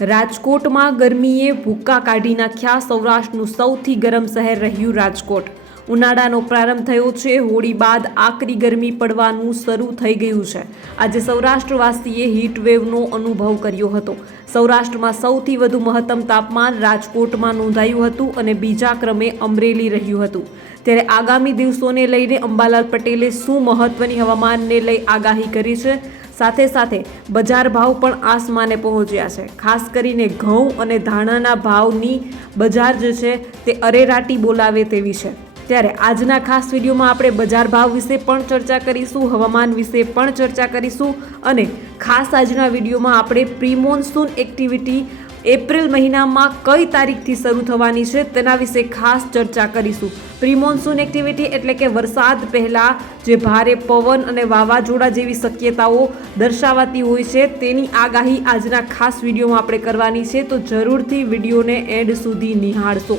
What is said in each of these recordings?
રાજકોટમાં ગરમીએ ભૂક્કા કાઢી નાખ્યા. સૌરાષ્ટ્રનું સૌથી ગરમ શહેર રહ્યું રાજકોટ. ઉનાળાનો પ્રારંભ થયો છે. હોળી બાદ આકરી ગરમી પડવાનું શરૂ થઈ ગયું છે. આજે સૌરાષ્ટ્રવાસીએ હીટવેવનો અનુભવ કર્યો હતો. સૌરાષ્ટ્રમાં સૌથી વધુ મહત્તમ તાપમાન રાજકોટમાં નોંધાયું હતું અને બીજા ક્રમે અમરેલી રહ્યું હતું. ત્યારે આગામી દિવસોને લઈને અંબાલાલ પટેલે શું મહત્વની હવામાનને લઈ આગાહી કરી છે? સાથે સાથે બજાર ભાવ પણ આસમાને પહોંચ્યા છે. ખાસ કરીને ઘઉં અને ધાણાના ભાવની બજાર જે છે તે અરેરાટી બોલાવે તેવી છે. ત્યારે આજના ખાસ વિડીયોમાં આપણે બજાર ભાવ વિશે પણ ચર્ચા કરીશું, હવામાન વિશે પણ ચર્ચા કરીશું અને ખાસ આજના વિડીયોમાં આપણે પ્રી મોન્સૂન એક્ટિવિટી એપ્રિલ મહિનામાં કઈ તારીખથી શરૂ થવાની છે તેના વિશે ખાસ ચર્ચા કરીશું. પ્રિમોન્સૂન એક્ટિવિટી એટલે કે વરસાદ પહેલાં જે ભારે પવન અને વાવાઝોડા જેવી શક્યતાઓ દર્શાવાતી હોય છે, તેની આગાહી આજના ખાસ વિડીયોમાં આપણે કરવાની છે, તો જરૂરથી વિડીયોને એન્ડ સુધી નિહાળશો.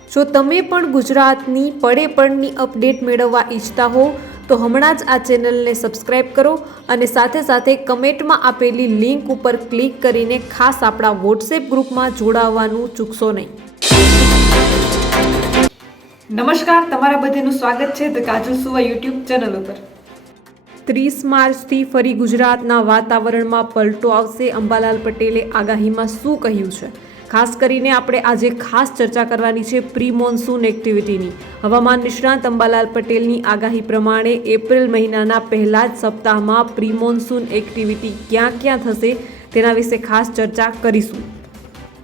જો તમે પણ ગુજરાતની પડે પડની અપડેટ મેળવવા ઈચ્છતા હો તો હમણાં જ આ ચેનલને સબસ્ક્રાઇબ કરો અને સાથે સાથે કમેન્ટમાં આપેલી લિંક ઉપર ક્લિક કરીને ખાસ આપણા વોટ્સએપ ગ્રુપમાં જોડાવવાનું ચૂકશો નહીં. નમસ્કાર તમારા બધાનું સ્વાગત છે ધ કાજલ સુવા યુટ્યુબ ચેનલ ઉપર. ત્રીસ માર્ચથી ફરી ગુજરાતના વાતાવરણમાં પલટો આવશે. અંબાલાલ પટેલે આગાહીમાં શું કહ્યું છે? ખાસ કરીને આપણે આજે ખાસ ચર્ચા કરવાની છે પ્રી મોન્સૂન એક્ટિવિટીની હવામાન નિષ્ણાંત અંબાલાલ પટેલની આગાહી પ્રમાણે એપ્રિલ મહિનાના પહેલા જ સપ્તાહમાં પ્રી મોન્સૂન એક્ટિવિટી ક્યાં ક્યાં થશે તેના વિશે ખાસ ચર્ચા કરીશું.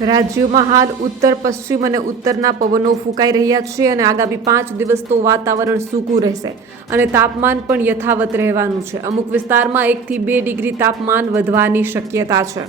રાજ્યોમાં હાલ ઉત્તર, પશ્ચિમ અને ઉત્તરના પવનો ફૂંકાઈ રહ્યા છે અને આગામી પાંચ દિવસ તો વાતાવરણ સૂકું રહેશે અને તાપમાન પણ યથાવત રહેવાનું છે. અમુક વિસ્તારમાં એકથી બે ડિગ્રી તાપમાન વધવાની શક્યતા છે.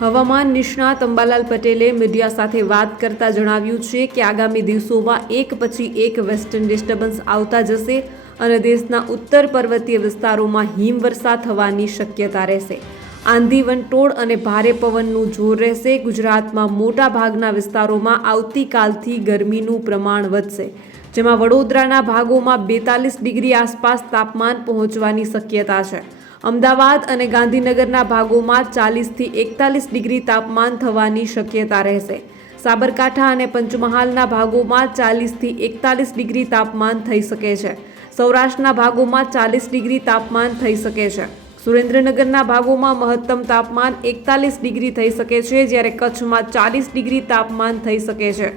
હવામાન નિષ્ણાત અંબાલાલ પટેલે મીડિયા સાથે વાત કરતા જણાવ્યું છે કે આગામી દિવસોમાં એક પછી એક વેસ્ટર્ન ડિસ્ટર્બન્સ આવતા જશે અને દેશના ઉત્તર પર્વતીય વિસ્તારોમાં હિમવર્ષા થવાની શક્યતા રહેશે. આંધી વંટોળ અને ભારે પવનનું જોર રહેશે. ગુજરાતમાં મોટા ભાગના વિસ્તારોમાં આવતીકાલથી ગરમીનું પ્રમાણ વધશે, જેમાં વડોદરાના ભાગોમાં બેતાલીસ ડિગ્રી આસપાસ તાપમાન પહોંચવાની શક્યતા છે. અમદાવાદ અને ગાંધીનગરના ભાગોમાં ચાલીસથી એકતાલીસ ડિગ્રી તાપમાન થવાની શક્યતા રહેશે. સાબરકાંઠા અને પંચમહાલના ભાગોમાં ચાલીસથી એકતાલીસ ડિગ્રી તાપમાન થઈ શકે છે. સૌરાષ્ટ્રના ભાગોમાં ચાલીસ ડિગ્રી તાપમાન થઈ શકે છે. સુરેન્દ્રનગરના ભાગોમાં મહત્તમ તાપમાન એકતાલીસ ડિગ્રી થઈ શકે છે, જ્યારે કચ્છમાં ચાલીસ ડિગ્રી તાપમાન થઈ શકે છે.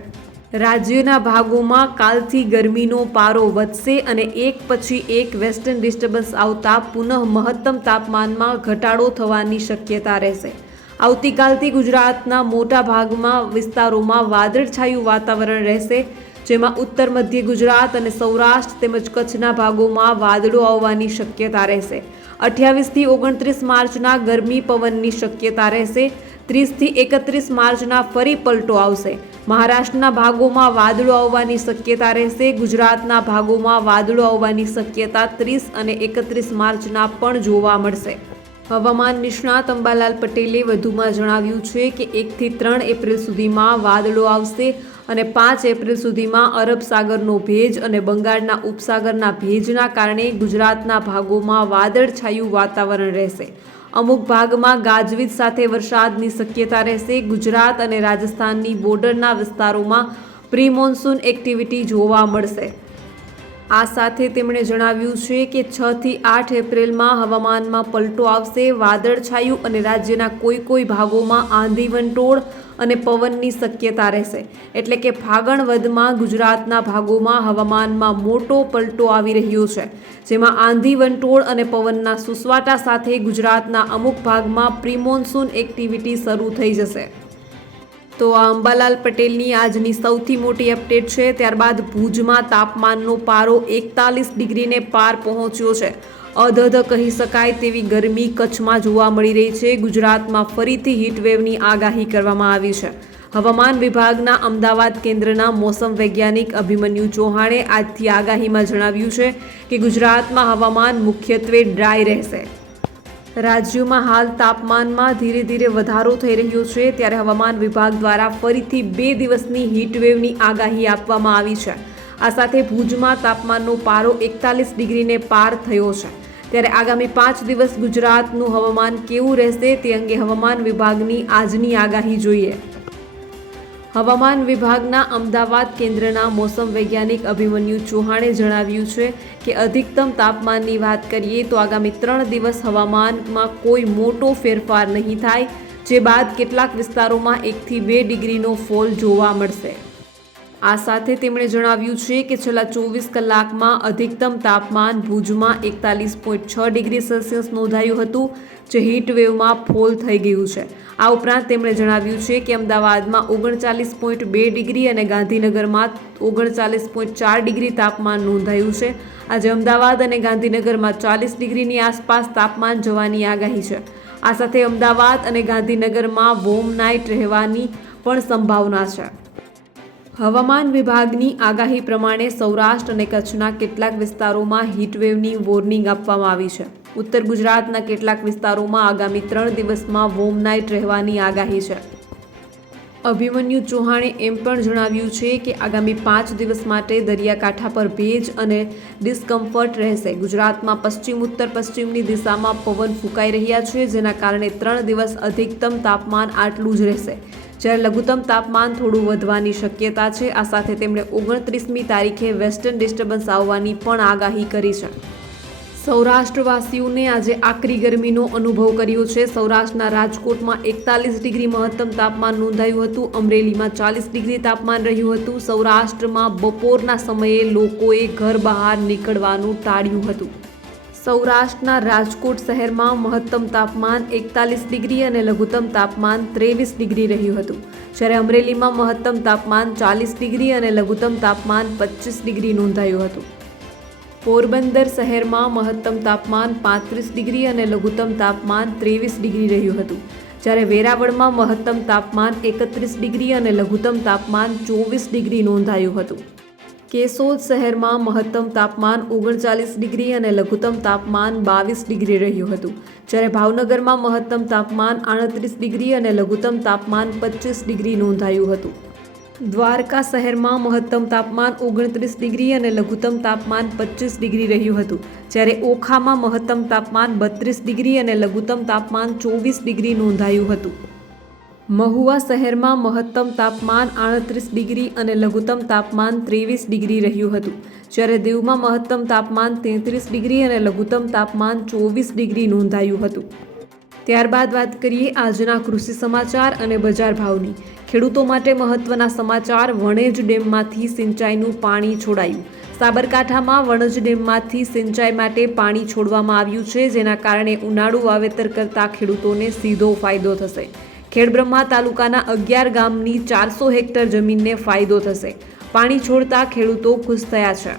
રાજ્યના ભાગોમાં કાલથી ગરમીનો પારો વધશે અને એક પછી એક વેસ્ટર્ન ડિસ્ટર્બન્સ આવતા પુનઃ મહત્તમ તાપમાનમાં ઘટાડો થવાની શક્યતા રહેશે. આવતીકાલથી ગુજરાતના મોટા ભાગમાં વિસ્તારોમાં વાદળછાયું વાતાવરણ રહેશે, જેમાં ઉત્તર મધ્ય ગુજરાત અને સૌરાષ્ટ્ર તેમજ કચ્છના ભાગોમાં વાદળો આવવાની શક્યતા રહેશે. અઠ્યાવીસથી ઓગણત્રીસ માર્ચના ગરમી પવનની શક્યતા રહેશે. ત્રીસથી એકત્રીસ માર્ચના ફરી પલટો આવશે. મહારાષ્ટ્રના ભાગોમાં વાદળો આવવાની શક્યતા રહેશે. ગુજરાતના ભાગોમાં વાદળો આવવાની શક્યતા ત્રીસ અને એકત્રીસ માર્ચના પણ જોવા મળશે. હવામાન નિષ્ણાત અંબાલાલ પટેલે વધુમાં જણાવ્યું છે કે એકથી ત્રણ એપ્રિલ સુધીમાં વાદળો આવશે. અને પાંચ એપ્રિલ સુધીમાં અરબ સાગરનો ભેજ અને બંગાળના ઉપસાગરના ભેજના કારણે ગુજરાતના ભાગોમાં વાદળછાયું વાતાવરણ રહેશે. અમુક ભાગમાં ગાજવીજ સાથે વરસાદની શક્યતા રહેશે. ગુજરાત અને રાજસ્થાનની બોર્ડરના વિસ્તારોમાં પ્રી મોન્સૂન એક્ટિવિટી જોવા મળશે. આ સાથે તેમણે જણાવ્યું છે કે છ થી આઠ એપ્રિલમાં હવામાનમાં પલટો આવશે. વાદળછાયું અને રાજ્યના કોઈ કોઈ ભાગોમાં આંધી વંટોળ અને પવનની શક્યતા રહેશે. એટલે કે ફાગણ વધમાં ગુજરાતના ભાગોમાં હવામાનમાં મોટો પલટો આવી રહ્યો છે. જેમાં આંધી, વંટોળ અને પવનના સુસવાટા સાથે ગુજરાતના અમુક ભાગમાં પ્રિમોન્સૂન એક્ટિવિટી શરૂ થઈ જશે. તો આ અંબાલાલ પટેલની આજની સૌથી મોટી અપડેટ છે. ત્યારબાદ ભુજમાં તાપમાનનો પારો એકતાલીસ ડિગ્રીને પાર પહોંચ્યો છે. અધધ કહી શકાય તેવી ગરમી કચ્છમાં જોવા મળી રહી છે. ગુજરાતમાં ફરીથી હીટવેવની આગાહી કરવામાં આવી છે. હવામાન વિભાગના અમદાવાદ કેન્દ્રના મોસમ વૈજ્ઞાનિક અભિમન્યુ ચૌહાણે આજથી આગાહીમાં જણાવ્યું છે કે ગુજરાતમાં હવામાન મુખ્યત્વે ડ્રાય રહેશે. રાજ્યોમાં હાલ તાપમાનમાં ધીરે ધીરે વધારો થઈ રહ્યો છે. ત્યારે હવામાન વિભાગ દ્વારા ફરીથી બે દિવસની હીટવેવની આગાહી આપવામાં આવી છે. આ સાથે ભુજમાં તાપમાનનો પારો એકતાલીસ ડિગ્રીને પાર થયો છે. ત્યારે આગામી પાંચ દિવસ ગુજરાતનું હવામાન કેવું રહેશે તે અંગે હવામાન વિભાગની આજની આગાહી જોઈએ. હવામાન વિભાગના અમદાવાદ કેન્દ્રના મોસમ વૈજ્ઞાનિક અભિમન્યુ ચૌહાણે જણાવ્યું છે કે અધિકતમ તાપમાનની વાત કરીએ તો આગામી ત્રણ દિવસ હવામાનમાં કોઈ મોટો ફેરફાર નહીં થાય, જે બાદ કેટલાક વિસ્તારોમાં એકથી બે ડિગ્રીનો ફોલ જોવા મળશે. આ સાથે તેમણે જણાવ્યું છે કે છેલ્લા ચોવીસ કલાકમાં અધિકતમ તાપમાન ભુજમાં એકતાલીસ પોઈન્ટ છ ડિગ્રી સેલ્સિયસ નોંધાયું હતું, જે હીટ વેવમાં ફોલ થઈ ગયું છે. આ ઉપરાંત તેમણે જણાવ્યું છે કે અમદાવાદમાં ઓગણચાલીસ પોઈન્ટ બે ડિગ્રી અને ગાંધીનગરમાં ઓગણચાલીસ પોઈન્ટ ચાર ડિગ્રી તાપમાન નોંધાયું છે. આજે અમદાવાદ અને ગાંધીનગરમાં ચાલીસ ડિગ્રીની આસપાસ તાપમાન જવાની આગાહી છે. આ સાથે અમદાવાદ અને ગાંધીનગરમાં વોમ નાઇટ રહેવાની પણ સંભાવના છે. હવામાન વિભાગની આગાહી પ્રમાણે સૌરાષ્ટ્ર અને કચ્છના કેટલાક વિસ્તારોમાં હીટવેવની વોર્નિંગ આપવામાં આવી છે. ઉત્તર ગુજરાતના કેટલાક વિસ્તારોમાં આગામી ત્રણ દિવસમાં વોમ નાઇટ રહેવાની આગાહી છે. અભિમન્યુ ચૌહાણે એમ પણ જણાવ્યું છે કે આગામી પાંચ દિવસ માટે દરિયાકાંઠા પર ભેજ અને ડિસ્કમ્ફર્ટ રહેશે. ગુજરાતમાં પશ્ચિમ ઉત્તર પશ્ચિમની દિશામાં પવન ફૂંકાઈ રહ્યા છે, જેના કારણે ત્રણ દિવસ અધિકતમ તાપમાન આટલું જ રહેશે. જ્યારે લઘુત્તમ તાપમાન થોડું વધવાની શક્યતા છે, આ સાથે તેમણે ઓગણત્રીસમી તારીખે વેસ્ટર્ન ડિસ્ટર્બન્સ આવવાની પણ આગાહી કરી છે. સૌરાષ્ટ્રવાસીઓને આજે આકરી ગરમીનો અનુભવ કર્યો છે. સૌરાષ્ટ્રના રાજકોટમાં એકતાલીસ ડિગ્રી મહત્તમ તાપમાન નોંધાયું હતું. અમરેલીમાં ચાલીસ ડિગ્રી તાપમાન રહ્યું હતું. સૌરાષ્ટ્રમાં બપોરના સમયે લોકોએ ઘર બહાર નીકળવાનું ટાળ્યું હતું. સૌરાષ્ટ્રના રાજકોટ શહેરમાં મહત્તમ તાપમાન એકતાલીસ ડિગ્રી અને લઘુત્તમ તાપમાન ત્રેવીસ ડિગ્રી રહ્યું હતું. જ્યારે અમરેલીમાં મહત્તમ તાપમાન ચાલીસ ડિગ્રી અને લઘુત્તમ તાપમાન પચીસ ડિગ્રી નોંધાયું હતું. પોરબંદર શહેરમાં મહત્તમ તાપમાન પાંત્રીસ ડિગ્રી અને લઘુત્તમ તાપમાન ત્રેવીસ ડિગ્રી રહ્યું હતું. જ્યારે વેરાવળમાં મહત્તમ તાપમાન એકત્રીસ ડિગ્રી અને લઘુત્તમ તાપમાન ચોવીસ ડિગ્રી નોંધાયું હતું. કેશોદ શહેરમાં મહત્તમ તાપમાન ઓગણચાલીસ ડિગ્રી અને લઘુત્તમ તાપમાન બાવીસ ડિગ્રી રહ્યું હતું. જ્યારે ભાવનગરમાં મહત્તમ તાપમાન આડત્રીસ ડિગ્રી અને લઘુત્તમ તાપમાન પચીસ ડિગ્રી નોંધાયું હતું. દ્વારકા શહેરમાં મહત્તમ તાપમાન ઓગણત્રીસ ડિગ્રી અને લઘુત્તમ તાપમાન પચીસ ડિગ્રી રહ્યું હતું. જ્યારે ઓખામાં મહત્તમ તાપમાન બત્રીસ ડિગ્રી અને લઘુત્તમ તાપમાન ચોવીસ ડિગ્રી નોંધાયું હતું. મહુવા શહેરમાં મહત્તમ તાપમાન આડત્રીસ ડિગ્રી અને લઘુત્તમ તાપમાન ત્રેવીસ ડિગ્રી રહ્યું હતું. જ્યારે દીવમાં મહત્તમ તાપમાન તેત્રીસ ડિગ્રી અને લઘુત્તમ તાપમાન ચોવીસ ડિગ્રી નોંધાયું હતું. ત્યારબાદ વાત કરીએ આજના કૃષિ સમાચાર અને બજાર ભાવની. ખેડૂતો માટે મહત્વના સમાચાર, વણેજ ડેમમાંથી સિંચાઈનું પાણી છોડાયું. સાબરકાંઠામાં વણજ ડેમમાંથી સિંચાઈ માટે પાણી છોડવામાં આવ્યું છે, જેના કારણે ઉનાળુ વાવેતર કરતા ખેડૂતોને સીધો ફાયદો થશે. ખેડબ્રહ્મા તાલુકાના અગિયાર ગામની ચારસો હેક્ટર જમીનને ફાયદો થશે. પાણી છોડતા ખેડૂતો ખુશ થયા છે.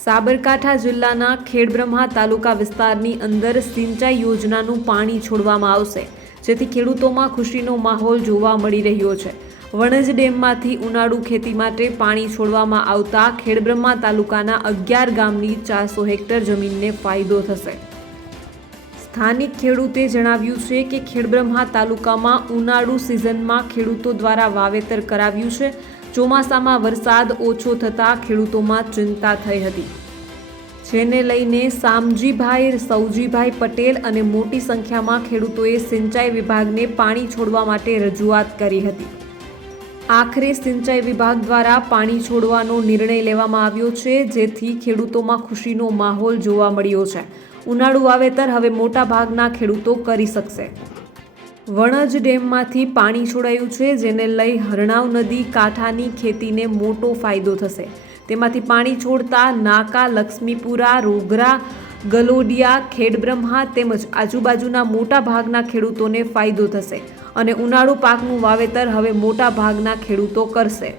સાબરકાંઠા જિલ્લાના ખેડબ્રહ્મા તાલુકા વિસ્તારની અંદર સિંચાઈ યોજનાનું પાણી છોડવામાં આવશે, જેથી ખેડૂતોમાં ખુશીનો માહોલ જોવા મળી રહ્યો છે. વણજ ડેમમાંથી ઉનાળુ ખેતી માટે પાણી છોડવામાં આવતા ખેડબ્રહ્મા તાલુકાના અગિયાર ગામની ચારસો હેક્ટર જમીનને ફાયદો થશે. સ્થાનિક ખેડૂતે જણાવ્યું છે કે ખેડબ્રહ્મા તાલુકામાં ઉનાળુ સિઝનમાં ખેડૂતો દ્વારા વાવેતર કરાવ્યું છે. ચોમાસામાં વરસાદ ઓછો થતાં ખેડૂતોમાં ચિંતા થઈ હતી. જેને લઈને સામજીભાઈ, સૌજીભાઈ પટેલ અને મોટી સંખ્યામાં ખેડૂતોએ સિંચાઈ વિભાગને પાણી છોડવા માટે રજૂઆત કરી હતી. આખરે સિંચાઈ વિભાગ દ્વારા પાણી છોડવાનો નિર્ણય લેવામાં આવ્યો છે, જેથી ખેડૂતોમાં ખુશીનો માહોલ જોવા મળ્યો છે. ઉનાળુ વાવેતર હવે મોટા ભાગના ખેડૂતો કરી શકશે. વણજ ડેમમાંથી પાણી છોડાયું છે, જેને લઈ હરણાવ નદી કાંઠાની ખેતીને મોટો ફાયદો થશે. તેમાંથી પાણી છોડતા નાકા, લક્ષ્મીપુરા, રોગરા, ગલોડિયા, ખેડબ્રહ્મા તેમજ આજુબાજુના મોટા ભાગના ખેડૂતોને ફાયદો થશે અને ઉનાળુ પાકનું વાવેતર હવે મોટા ભાગના ખેડૂતો કરશે.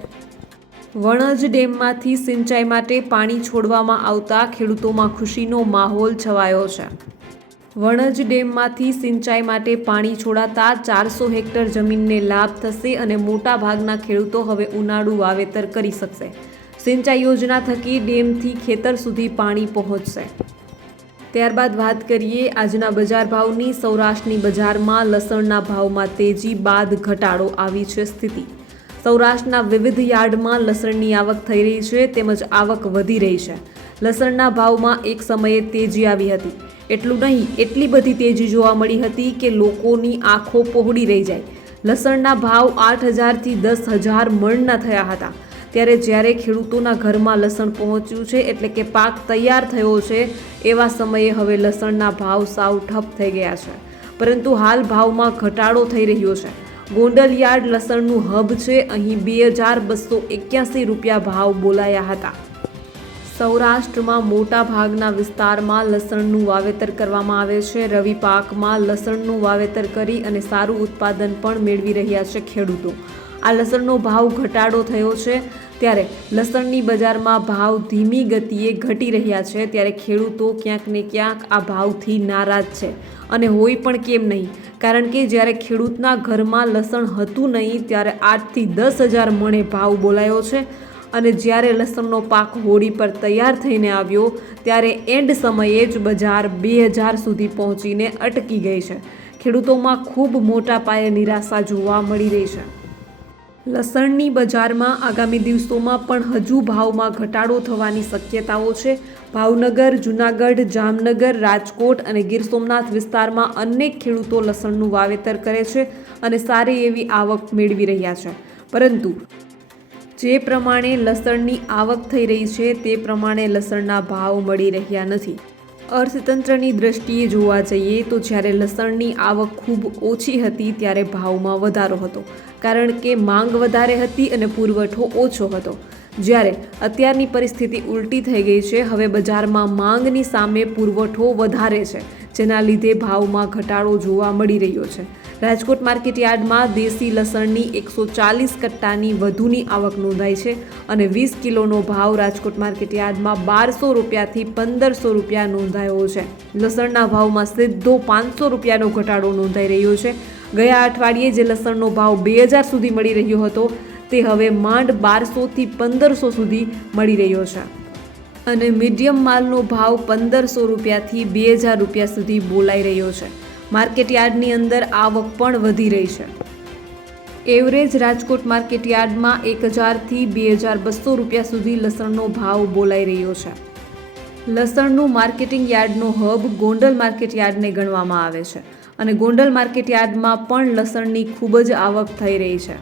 વણજ ડેમમાંથી સિંચાઈ માટે પાણી છોડવામાં આવતા ખેડૂતોમાં ખુશીનો માહોલ છવાયો છે. વણજ ડેમમાંથી સિંચાઈ માટે પાણી છોડાતા ચારસો હેક્ટર જમીનને લાભ થશે અને મોટા ભાગના ખેડૂતો હવે ઉનાળુ વાવેતર કરી શકશે. સિંચાઈ યોજના થકી ડેમથી ખેતર સુધી પાણી પહોંચશે. ત્યારબાદ વાત કરીએ આજના બજાર ભાવની. સૌરાષ્ટ્રની બજારમાં લસણના ભાવમાં તેજી બાદ ઘટાડો આવી છે સ્થિતિ. સૌરાષ્ટ્રના વિવિધ યાર્ડમાં લસણની આવક થઈ રહી છે, તેમજ આવક વધી રહી છે. લસણના ભાવમાં એક સમયે તેજી આવી હતી. એટલું નહીં, એટલી બધી તેજી જોવા મળી હતી કે લોકોની આંખો પહોળી રહી જાય. લસણના ભાવ આઠ હજારથી દસ હજાર મણના થયા હતા. ત્યારે જ્યારે ખેડૂતોના ઘરમાં લસણ પહોંચ્યું છે, એટલે કે પાક તૈયાર થયો છે, એવા સમયે હવે લસણના ભાવ સાવ ઠપ થઈ ગયા છે. પરંતુ હાલ ભાવમાં ઘટાડો થઈ રહ્યો છે. ગોંડલ યાર્ડ લસણનું હબ છે. અહીં બે હજાર બસો એક્યાસી રૂપિયા ભાવ બોલાયા હતા. સૌરાષ્ટ્રમાં મોટા ભાગના વિસ્તારમાં લસણનું વાવેતર કરવામાં આવે છે. રવિ પાકમાં લસણનું વાવેતર કરી અને સારું ઉત્પાદન પણ મેળવી રહ્યા છે ખેડૂતો. આ લસણનો ભાવ ઘટાડો થયો છે. ત્યારે લસણની બજારમાં ભાવ ધીમી ગતિએ ઘટી રહ્યા છે. ત્યારે ખેડૂતો ક્યાંક ને ક્યાંક આ ભાવથી નારાજ છે અને હોય પણ કેમ નહીં? કારણ કે જ્યારે ખેડૂતના ઘરમાં લસણ હતું નહીં, ત્યારે આઠથી દસ હજાર મણે ભાવ બોલાયો છે અને જ્યારે લસણનો પાક હોળી પર તૈયાર થઈને આવ્યો, ત્યારે એન્ડ સમયે જ બજાર બે હજાર સુધી પહોંચીને અટકી ગઈ છે. ખેડૂતોમાં ખૂબ મોટા પાયે નિરાશા જોવા મળી રહી છે. લસણની બજારમાં આગામી દિવસોમાં પણ હજુ ભાવમાં ઘટાડો થવાની શક્યતાઓ છે. ભાવનગર, જૂનાગઢ, જામનગર, રાજકોટ અને ગીર સોમનાથ વિસ્તારમાં અનેક ખેડૂતો લસણનું વાવેતર કરે છે અને સારી એવી આવક મેળવી રહ્યા છે. પરંતુ જે પ્રમાણે લસણની આવક થઈ રહી છે તે પ્રમાણે લસણના ભાવ મળી રહ્યા નથી. અર્થતંત્રની દ્રષ્ટિએ જોવા જઈએ તો જ્યારે લસણની આવક ખૂબ ઓછી હતી ત્યારે ભાવમાં વધારો હતો. કારણ કે માંગ વધારે હતી અને પુરવઠો ઓછો હતો. જ્યારે અત્યારની પરિસ્થિતિ ઉલટી થઈ ગઈ છે, હવે બજારમાં માંગની સામે પુરવઠો વધારે છે, જેના લીધે ભાવમાં ઘટાડો જોવા મળી રહ્યો છે. રાજકોટ માર્કેટ યાર્ડમાં દેશી લસણની એકસો ચાલીસ કટ્ટાની વધુની આવક નોંધાઈ છે અને વીસ કિલોનો ભાવ રાજકોટ માર્કેટ યાર્ડમાં બારસો રૂપિયાથી પંદરસો રૂપિયા નોંધાયો છે. લસણના ભાવમાં સીધો પાંચસો રૂપિયાનો ઘટાડો નોંધાઈ રહ્યો છે. ગયા અઠવાડિયે જે લસણનો ભાવ બે હજાર સુધી મળી રહ્યો હતો, તે હવે માંડ બારસોથી પંદરસો સુધી મળી રહ્યો છે. અને મીડિયમ માલનો ભાવ પંદરસો રૂપિયાથી બે હજાર રૂપિયા સુધી બોલાઈ રહ્યો છે. માર્કેટ યાર્ડની અંદર આવક પણ વધી રહી છે. એવરેજ રાજકોટ માર્કેટ યાર્ડમાં એક હજારથી બે હજાર બસો રૂપિયા સુધી લસણનો ભાવ બોલાઈ રહ્યો છે. લસણનું માર્કેટિંગ યાર્ડનો હબ ગોંડલ માર્કેટ યાર્ડને ગણવામાં આવે છે અને ગોંડલ માર્કેટ યાર્ડમાં પણ લસણની ખૂબ જ આવક થઈ રહી છે.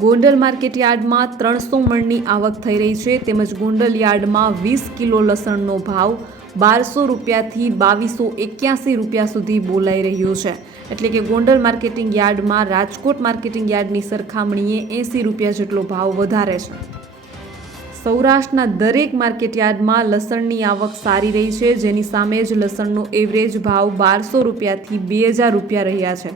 ગોંડલ માર્કેટ યાર્ડમાં ત્રણસો મણની આવક થઈ રહી છે તેમજ ગોંડલ યાર્ડમાં વીસ કિલો લસણનો ભાવ બારસો રૂપિયાથી બાવીસો એક્યાસી રૂપિયા સુધી બોલાઈ રહ્યો છે. એટલે કે ગોંડલ માર્કેટિંગ યાર્ડમાં રાજકોટ માર્કેટિંગ યાર્ડની સરખામણીએ એંસી રૂપિયા જેટલો ભાવ વધારે છે. સૌરાષ્ટ્રના દરેક માર્કેટ યાર્ડમાં લસણની આવક સારી રહી છે, જેની સામે જ લસણનો એવરેજ ભાવ બારસો રૂપિયાથી બે હજાર રૂપિયા રહ્યા છે.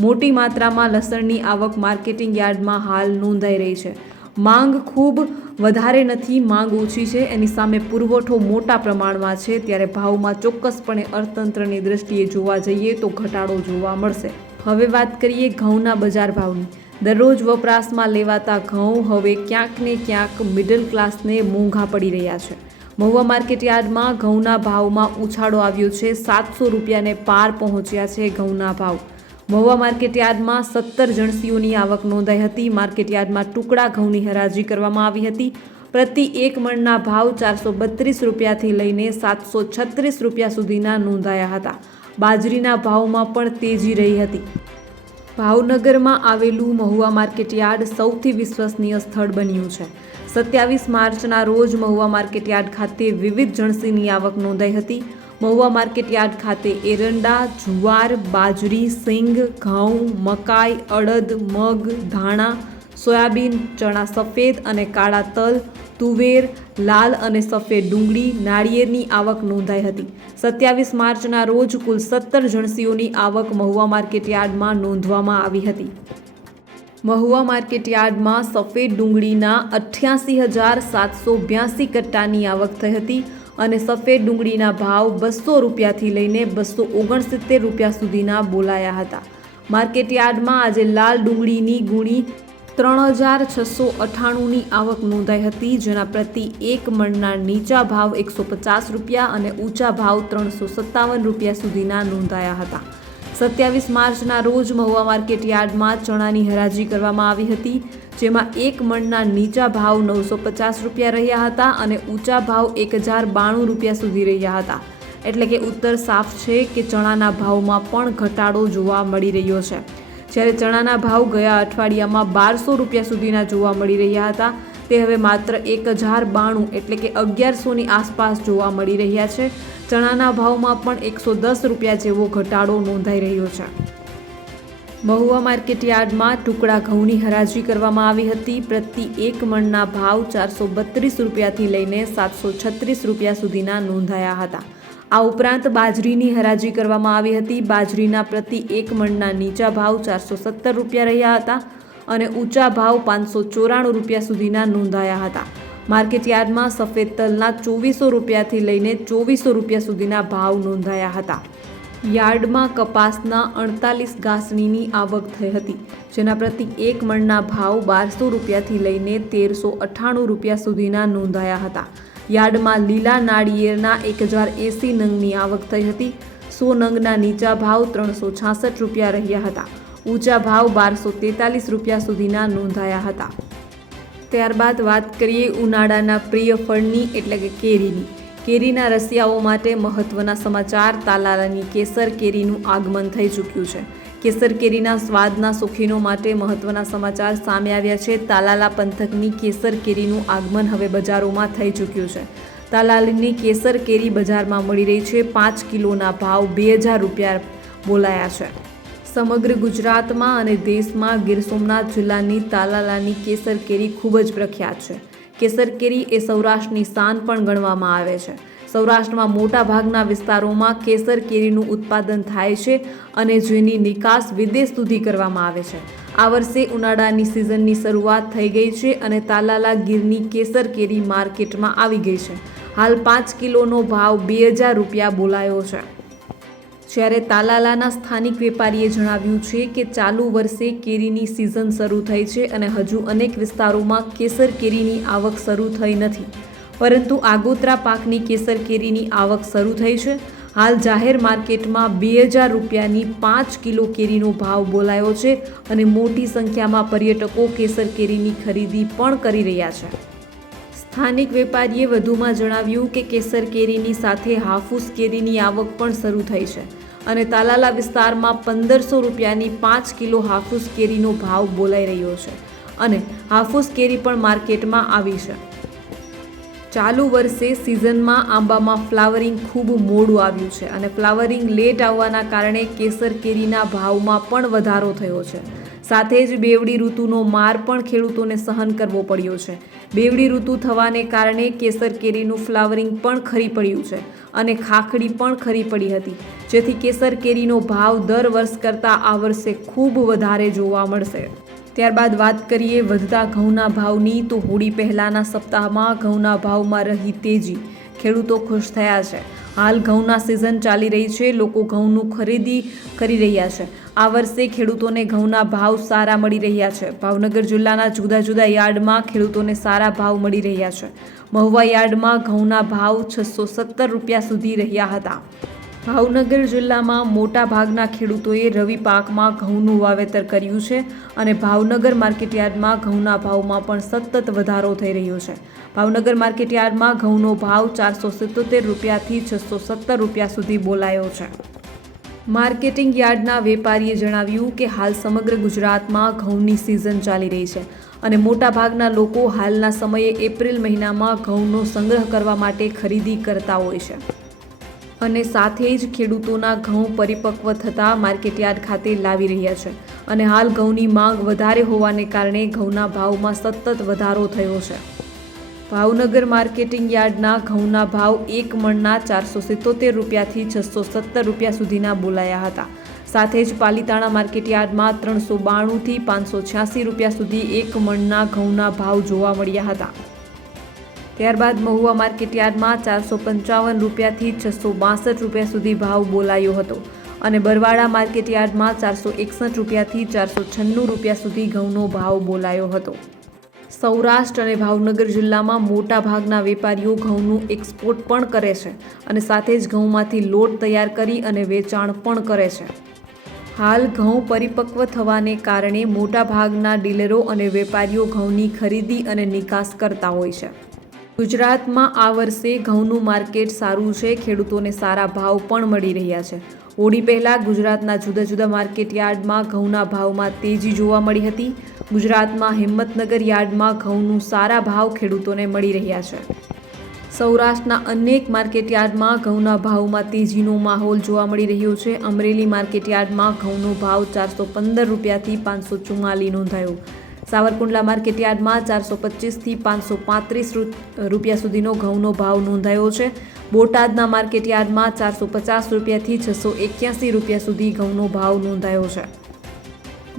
મોટી માત્રામાં લસણની આવક માર્કેટિંગ યાર્ડમાં હાલ નોંધાઈ રહી છે. માંગ ખૂબ વધારે નથી, માંગ ઓછી છે. એની સામે પુરવઠો મોટા પ્રમાણમાં છે. ત્યારે ભાવમાં ચોક્કસપણે અર્થતંત્રની દ્રષ્ટિએ જોવા જઈએ તો ઘટાડો જોવા મળશે. હવે વાત કરીએ ઘઉંના બજાર ભાવની. દરરોજ વપરાશમાં લેવાતા ઘઉં હવે ક્યાંક ને ક્યાંક મિડલ ક્લાસને મોંઘા પડી રહ્યા છે. મહુવા માર્કેટ યાર્ડમાં ઘઉંના ભાવમાં ઉછાળો આવ્યો છે. સાતસો રૂપિયાને પાર પહોંચ્યા છે ઘઉંના ભાવ. મહુવા માર્કેટ યાર્ડમાં સત્તર જણસીઓની આવક નોંધાઈ હતી. માર્કેટ યાર્ડમાં ટુકડા ઘઉંની હરાજી કરવામાં આવી હતી. પ્રતિ એક મણના ભાવ ચારસો બત્રીસ રૂપિયાથી લઈને સાતસો છત્રીસ રૂપિયા સુધીના નોંધાયા હતા. બાજરીના ભાવમાં પણ તેજી રહી હતી. ભાવનગરમાં આવેલું મહુવા માર્કેટયાર્ડ સૌથી વિશ્વસનીય સ્થળ બન્યું છે. સત્યાવીસ માર્ચના રોજ મહુવા માર્કેટયાર્ડ ખાતે વિવિધ જણસીની આવક નોંધાઈ હતી. મહુવા માર્કેટયાર્ડ ખાતે એરંડા, જુવાર, બાજરી, સિંગ, ઘઉં, મકાઈ, અડદ, મગ, ધાણા, સોયાબીન, ચણા સફેદ અને કાળા તલ, તુવેર, લાલ અને સફેદ ડુંગળી નાળિયેરની આવક નોંધાઈ હતી. સત્યાવીસ માર્ચના રોજ કુલ સત્તર જણસીઓની આવક મહુવા માર્કેટયાર્ડમાં નોંધવામાં આવી હતી. મહુવા માર્કેટયાર્ડમાં સફેદ ડુંગળીના અઠ્યાસી હજાર સાતસો બ્યાસી કટ્ટાની આવક થઈ હતી. અને સફેદ ડુંગળીના ભાવ બસો રૂપિયાથી લઈને બસો ઓગણસિત્તેર રૂપિયા સુધીના બોલાયા હતા. માર્કેટયાર્ડમાં આજે લાલ ડુંગળીની ગુણી ત્રણ હજાર છસો અઠ્ઠાણુંની આવક નોંધાઈ હતી, જેના પ્રતિ એક મણના નીચા ભાવ એકસો પચાસ રૂપિયા અને ઊંચા ભાવ ત્રણસો સત્તાવન રૂપિયા સુધીના નોંધાયા હતા. સત્યાવીસ માર્ચના રોજ મહુવા માર્કેટ યાર્ડમાં ચણાની હરાજી કરવામાં આવી હતી. જેમાં એક મણના નીચા ભાવ નવસો પચાસ રૂપિયા રહ્યા હતા અને ઊંચા ભાવ એક હજાર બાણું રૂપિયા સુધી રહ્યા હતા. એટલે કે ઉત્તર સાફ છે કે ચણાના ભાવમાં પણ ઘટાડો જોવા મળી રહ્યો છે. જ્યારે ચણાના ભાવ ગયા અઠવાડિયામાં બારસો રૂપિયા સુધીના જોવા મળી રહ્યા હતા, તે હવે માત્ર એક હજાર બાણું એટલે કે અગિયારસોની આસપાસ જોવા મળી રહ્યા છે. ચણાના ભાવમાં પણ એકસો દસ રૂપિયા જેવો ઘટાડો નોંધાઈ રહ્યો છે. મહુવા માર્કેટ યાર્ડમાં ટુકડા ઘઉંની હરાજી કરવામાં આવી હતી. પ્રતિ એક મણના ભાવ ચારસો બત્રીસ રૂપિયાથી લઈને સાતસો છત્રીસ રૂપિયા સુધીના નોંધાયા હતા. આ ઉપરાંત બાજરીની હરાજી કરવામાં આવી હતી. બાજરીના પ્રતિ એક મણના નીચા ભાવ ચારસો સત્તર રૂપિયા રહ્યા હતા અને ઊંચા ભાવ પાંચસો ચોરાણું રૂપિયા સુધીના નોંધાયા હતા. માર્કેટ યાર્ડમાં સફેદ તલના ચોવીસો રૂપિયાથી લઈને ચોવીસો રૂપિયા સુધીના ભાવ નોંધાયા હતા. યાર્ડમાં કપાસના અડતાલીસ ગાસણીની આવક થઈ હતી, જેના પ્રતિ એક મણના ભાવ બારસો રૂપિયાથી લઈને તેરસો અઠ્ઠાણું રૂપિયા સુધીના નોંધાયા હતા. યાર્ડમાં લીલા નાળિયેરના એક હજાર એંસી નંગની આવક થઈ હતી. સો નંગના નીચા ભાવ ત્રણસો છાસઠ રૂપિયા રહ્યા હતા. ઊંચા ભાવ બારસો તેતાલીસ રૂપિયા સુધીના નોંધાયા હતા. ત્યારબાદ વાત કરીએ ઉનાળાના પ્રિય ફળની, એટલે કે કેરીની. કેરીના રસિયાઓ માટે મહત્વના સમાચાર તાલાલાની કેસર કેરીનું આગમન થઈ ચૂક્યું છે. કેસર કેરીના સ્વાદના શોખીનો માટે મહત્વના સમાચાર સામે આવ્યા છે. તાલાલા પંથકની કેસર કેરીનું આગમન હવે બજારોમાં થઈ ચૂક્યું છે. તાલાલીની કેસર કેરી બજારમાં મળી રહી છે. પાંચ કિલોના ભાવ બે હજાર રૂપિયા બોલાયા છે. સમગ્ર ગુજરાતમાં અને દેશમાં ગીર સોમનાથ જિલ્લાની તાલાલાની કેસર કેરી ખૂબ જ પ્રખ્યાત છે. કેસર કેરી એ સૌરાષ્ટ્રની શાન પણ ગણવામાં આવે છે. સૌરાષ્ટ્રમાં મોટા ભાગના વિસ્તારોમાં કેસર કેરીનું ઉત્પાદન થાય છે અને જેની નિકાસ વિદેશ સુધી કરવામાં આવે છે. આ વર્ષે ઉનાળાની સિઝનની શરૂઆત થઈ ગઈ છે અને તાલાલા ગીરની કેસર કેરી માર્કેટમાં આવી ગઈ છે. હાલ પાંચ કિલોનો ભાવ બે હજાર રૂપિયા બોલાયો છે. જ્યારે તાલાલાના સ્થાનિક વેપારીએ જણાવ્યું છે કે ચાલુ વર્ષે કેરીની સિઝન શરૂ થઈ છે અને હજુ અનેક વિસ્તારોમાં કેસર કેરીની આવક શરૂ થઈ નથી. પરંતુ આગોતરા પાકની કેસર કેરીની આવક શરૂ થઈ છે. હાલ જાહેર માર્કેટમાં બે હજાર રૂપિયાની પાંચ કિલો કેરીનો ભાવ બોલાયો છે અને મોટી સંખ્યામાં પર્યટકો કેસર કેરીની ખરીદી પણ કરી રહ્યા છે. સ્થાનિક વેપારીએ વધુમાં જણાવ્યું કે કેસર કેરીની સાથે હાફૂસ કેરીની આવક પણ શરૂ થઈ છે. અને તાલાલા વિસ્તારમાં પંદરસો રૂપિયાની પાંચ કિલો હાફૂસ કેરીનો ભાવ બોલાઈ રહ્યો છે અને હાફૂસ કેરી પણ માર્કેટમાં આવી છે. ચાલુ વર્ષે સિઝનમાં આંબામાં ફ્લાવરિંગ ખૂબ મોડું આવ્યું છે અને ફ્લાવરિંગ લેટ આવવાના કારણે કેસર કેરીના ભાવમાં પણ વધારો થયો છે. સાથે જ બેવડી ઋતુનો માર પણ ખેડૂતોને સહન કરવો પડ્યો છે. બેવડી ઋતુ થવાને કારણે કેસર કેરીનું ફ્લાવરિંગ પણ ખરી પડ્યું છે અને ખાખડી પણ ખરી પડી હતી. જેથી કેસર કેરીનો ભાવ દર વર્ષ કરતાં આ વર્ષે ખૂબ વધારે જોવા મળશે. ત્યારબાદ વાત કરીએ વધતા ઘઉંના ભાવની, તો હોળી પહેલાંના સપ્તાહમાં ઘઉંના ભાવમાં રહી તેજી. ખેડૂતો ખુશ થયા છે. હાલ ઘઉંના સિઝન ચાલી રહી છે. લોકો ઘઉંનું ખરીદી કરી રહ્યા છે. આ વર્ષે ખેડૂતોને ઘઉંના ભાવ સારા મળી રહ્યા છે. ભાવનગર જિલ્લાના જુદા જુદા યાર્ડમાં ખેડૂતોને સારા ભાવ મળી રહ્યા છે. મહુવા યાર્ડમાં ઘઉંના ભાવ છસો સત્તર રૂપિયા સુધી રહ્યા હતા. ભાવનગર જિલ્લામાં મોટા ભાગના ખેડૂતોએ રવિ પાકમાં ઘઉંનું વાવેતર કર્યું છે અને ભાવનગર માર્કેટયાર્ડમાં ઘઉંના ભાવમાં પણ સતત વધારો થઈ રહ્યો છે. ભાવનગર માર્કેટયાર્ડમાં ઘઉંનો ભાવ ચારસો સિત્તોતેર રૂપિયાથી છસો સત્તર રૂપિયા સુધી બોલાયો છે. માર્કેટિંગ યાર્ડના વેપારીએ જણાવ્યું કે હાલ સમગ્ર ગુજરાતમાં ઘઉંની સિઝન ચાલી રહી છે અને મોટાભાગના લોકો હાલના સમયે એપ્રિલ મહિનામાં ઘઉંનો સંગ્રહ કરવા માટે ખરીદી કરતા હોય છે. અને સાથે જ ખેડૂતોના ઘઉં પરિપક્વ થતાં માર્કેટયાર્ડ ખાતે લાવી રહ્યા છે અને હાલ ઘઉંની માંગ વધારે હોવાને કારણે ઘઉંના ભાવમાં સતત વધારો થયો છે. ભાવનગર માર્કેટિંગ યાર્ડના ઘઉંના ભાવ એક મણના ચારસો સિત્તોતેર રૂપિયાથી છસો સત્તર રૂપિયા સુધીના બોલાયા હતા. સાથે જ પાલીતાણા માર્કેટયાર્ડમાં ત્રણસો બાણુંથી પાંચસો છ્યાસી રૂપિયા સુધી એક મણના ઘઉંના ભાવ જોવા મળ્યા હતા. ત્યારબાદ મહુવા માર્કેટ યાર્ડમાં ચારસો પંચાવન રૂપિયાથી છસો બાસઠ રૂપિયા સુધી ભાવ બોલાયો હતો અને બરવાડા માર્કેટયાર્ડમાં ચારસો એકસઠ રૂપિયાથી ચારસો છન્નું રૂપિયા સુધી ઘઉંનો ભાવ બોલાયો હતો. સૌરાષ્ટ્ર અને ભાવનગર જિલ્લામાં મોટા ભાગના વેપારીઓ ઘઉંનું એક્સપોર્ટ પણ કરે છે અને સાથે જ ઘઉંમાંથી લોટ તૈયાર કરી અને વેચાણ પણ કરે છે. હાલ ઘઉં પરિપક્વ થવાને કારણે મોટા ભાગના ડીલરો અને વેપારીઓ ઘઉંની ખરીદી અને નિકાસ કરતા હોય છે. ગુજરાતમાં આ વર્ષે ઘઉંનું માર્કેટ સારું છે, ખેડૂતોને સારા ભાવ પણ મળી રહ્યા છે. હોળી પહેલાં ગુજરાતના જુદા જુદા માર્કેટ યાર્ડમાં ઘઉંના ભાવમાં તેજી જોવા મળી હતી. ગુજરાતમાં હિંમતનગર યાર્ડમાં ઘઉંનું સારા ભાવ ખેડૂતોને મળી રહ્યા છે. સૌરાષ્ટ્રના અનેક માર્કેટયાર્ડમાં ઘઉંના ભાવમાં તેજીનો માહોલ જોવા મળી રહ્યો છે. અમરેલી માર્કેટ યાર્ડમાં ઘઉંનો ભાવ ચારસો પંદર રૂપિયાથી પાંચસો ચુમ્માલી નોંધાયો. સાવરકુંડલા માર્કેટ યાર્ડમાં ચારસો પચીસથી પાંચસો પાંત્રીસ રૂપિયા સુધીનો ઘઉંનો ભાવ નોંધાયો છે. બોટાદના માર્કેટ યાર્ડમાં ચારસો પચાસ રૂપિયાથી છસો એક્યાસી રૂપિયા સુધી ઘઉંનો ભાવ નોંધાયો છે.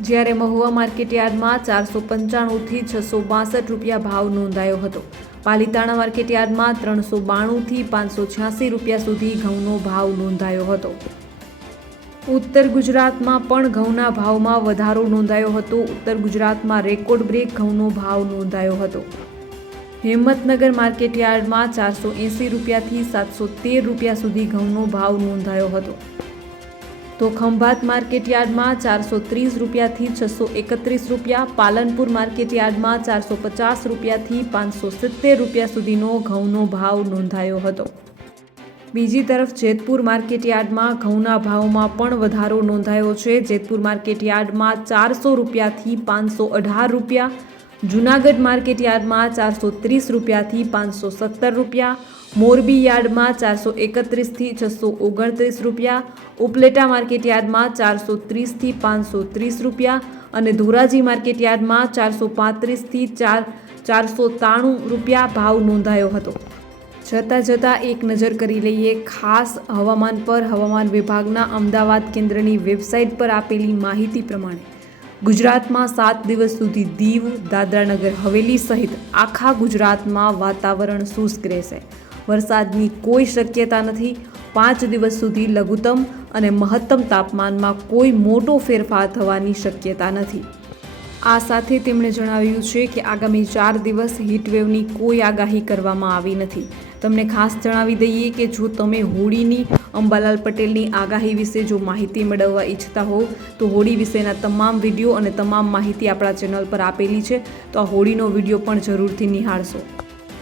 જ્યારે મહુવા માર્કેટ યાર્ડમાં ચારસો પંચાણુંથી છસો બાસઠ રૂપિયા ભાવ નોંધાયો હતો. પાલીતાણા માર્કેટ યાર્ડમાં ત્રણસો બાણુંથી પાંચસો છ્યાસી રૂપિયા સુધી ઘઉંનો ભાવ નોંધાયો હતો. ઉત્તર ગુજરાતમાં પણ ઘઉંના ભાવમાં વધારો નોંધાયો હતો. ઉત્તર ગુજરાતમાં રેકોર્ડ બ્રેક ઘઉંનો ભાવ નોંધાયો હતો. હિંમતનગર માર્કેટ યાર્ડમાં ચારસો એંસી રૂપિયાથી સાતસો તેર રૂપિયા સુધી ઘઉંનો ભાવ નોંધાયો હતો. તો ખંભાત માર્કેટ યાર્ડમાં ચારસો ત્રીસ રૂપિયાથી છસો એકત્રીસ રૂપિયા, પાલનપુર માર્કેટ યાર્ડમાં ચારસો પચાસ રૂપિયાથી પાંચસો સિત્તેર રૂપિયા સુધીનો ઘઉંનો ભાવ નોંધાયો હતો. બીજી તરફ જેતપુર માર્કેટ યાર્ડમાં ઘઉંના ભાવમાં પણ વધારો નોંધાયો છે. જેતપુર માર્કેટ યાર્ડમાં ચારસો રૂપિયાથી પાંચસો અઢાર રૂપિયા, જૂનાગઢ માર્કેટ યાર્ડમાં ચારસો ત્રીસ રૂપિયાથી પાંચસો સત્તર રૂપિયા મોરબી યાર્ડમાં ચારસો એકત્રીસથી છસો ઓગણત્રીસ રૂપિયા, ઉપલેટા માર્કેટ યાર્ડમાં ચારસો ત્રીસથી પાંચસો ત્રીસ રૂપિયા અને ધોરાજી માર્કેટ યાર્ડમાં ચારસો પાંત્રીસથી ચાર, ચારસો ત્રાણું રૂપિયા ભાવ નોંધાયો હતો. જતાં જતાં એક નજર કરી લઈએ ખાસ હવામાન પર. હવામાન વિભાગના અમદાવાદ કેન્દ્રની વેબસાઇટ પર આપેલી માહિતી પ્રમાણે ગુજરાતમાં સાત દિવસ સુધી દીવ, દાદરાનગર, હવેલી સહિત આખા ગુજરાતમાં વાતાવરણ શુષ્ક રહેશે. વરસાદની કોઈ શક્યતા નથી. પાંચ દિવસ સુધી લઘુત્તમ અને મહત્તમ તાપમાનમાં કોઈ મોટો ફેરફાર થવાની શક્યતા નથી. આ સાથે તેમણે જણાવ્યું છે કે આગામી ચાર દિવસ હીટવેવની કોઈ આગાહી કરવામાં આવી નથી. તમને ખાસ જણાવી દઈએ કે જો તમે હોળીની અંબાલાલ પટેલની આગાહી વિશે જો માહિતી મેળવવા ઈચ્છતા હો, તો હોળી વિશેના તમામ વીડિયો અને તમામ માહિતી આપણા ચેનલ પર આપેલી છે. તો આ હોળીનો વીડિયો પણ જરૂરથી નિહાળશો.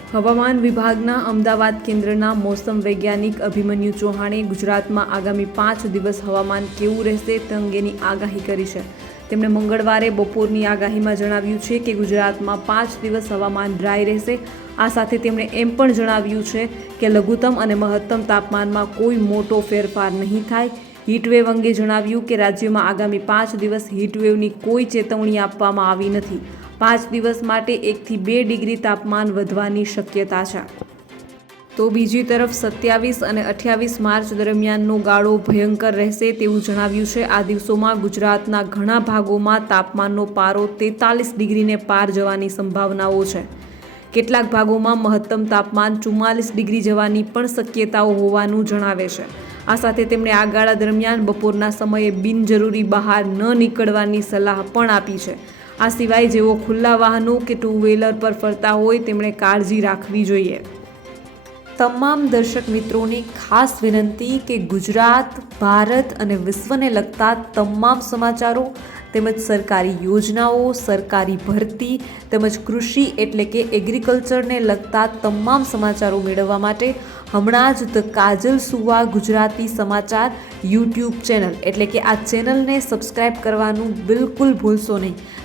હવામાન વિભાગના અમદાવાદ કેન્દ્રના મોસમ વૈજ્ઞાનિક અભિમન્યુ ચૌહાણે ગુજરાતમાં આગામી પાંચ દિવસ હવામાન કેવું રહેશે તે અંગેની આગાહી કરી છે. તેમણે મંગળવારે બપોરની આગાહીમાં જણાવ્યું છે કે ગુજરાતમાં પાંચ દિવસ હવામાન ડ્રાય રહેશે. આ સાથે તેમણે એમ પણ જણાવ્યું છે કે લઘુત્તમ અને મહત્તમ તાપમાનમાં કોઈ મોટો ફેરફાર નહીં થાય. હીટવેવ અંગે જણાવ્યું કે રાજ્યમાં આગામી પાંચ દિવસ હીટવેવની કોઈ ચેતવણી આપવામાં આવી નથી. પાંચ દિવસ માટે એકથી બે ડિગ્રી તાપમાન વધવાની શક્યતા છે. તો બીજી તરફ સત્યાવીસ અને અઠ્યાવીસ માર્ચ દરમિયાનનો ગાળો ભયંકર રહેશે તેવું જણાવ્યું છે. આ દિવસોમાં ગુજરાતના ઘણા ભાગોમાં તાપમાનનો પારો તેતાલીસ ડિગ્રીને પાર જવાની સંભાવનાઓ છે. કેટલાક ભાગોમાં મહત્તમ તાપમાન ચુમ્માલીસ ડિગ્રી જવાની પણ શક્યતાઓ હોવાનું જણાવે છે. આ સાથે તેમણે આ ગાળા દરમિયાન બપોરના સમયે બિનજરૂરી બહાર ન નીકળવાની સલાહ પણ આપી છે. આ સિવાય જેઓ ખુલ્લા વાહનો કે ટુ વ્હીલર પર ફરતા હોય, તેમણે કાળજી રાખવી જોઈએ. તમામ દર્શક મિત્રોને ખાસ વિનંતી કે ગુજરાત, ભારત અને વિશ્વને લગતા તમામ સમાચારો તેમજ સરકારી યોજનાઓ, સરકારી ભરતી તેમજ કૃષિ એટલે કે એગ્રીકલ્ચરને લગતા તમામ સમાચારો મેળવવા માટે હમણાં જ ધ કાજલ સુવા ગુજરાતી સમાચાર યુટ્યુબ ચેનલ એટલે કે આ ચેનલને સબસ્ક્રાઈબ કરવાનું બિલકુલ ભૂલશો નહીં.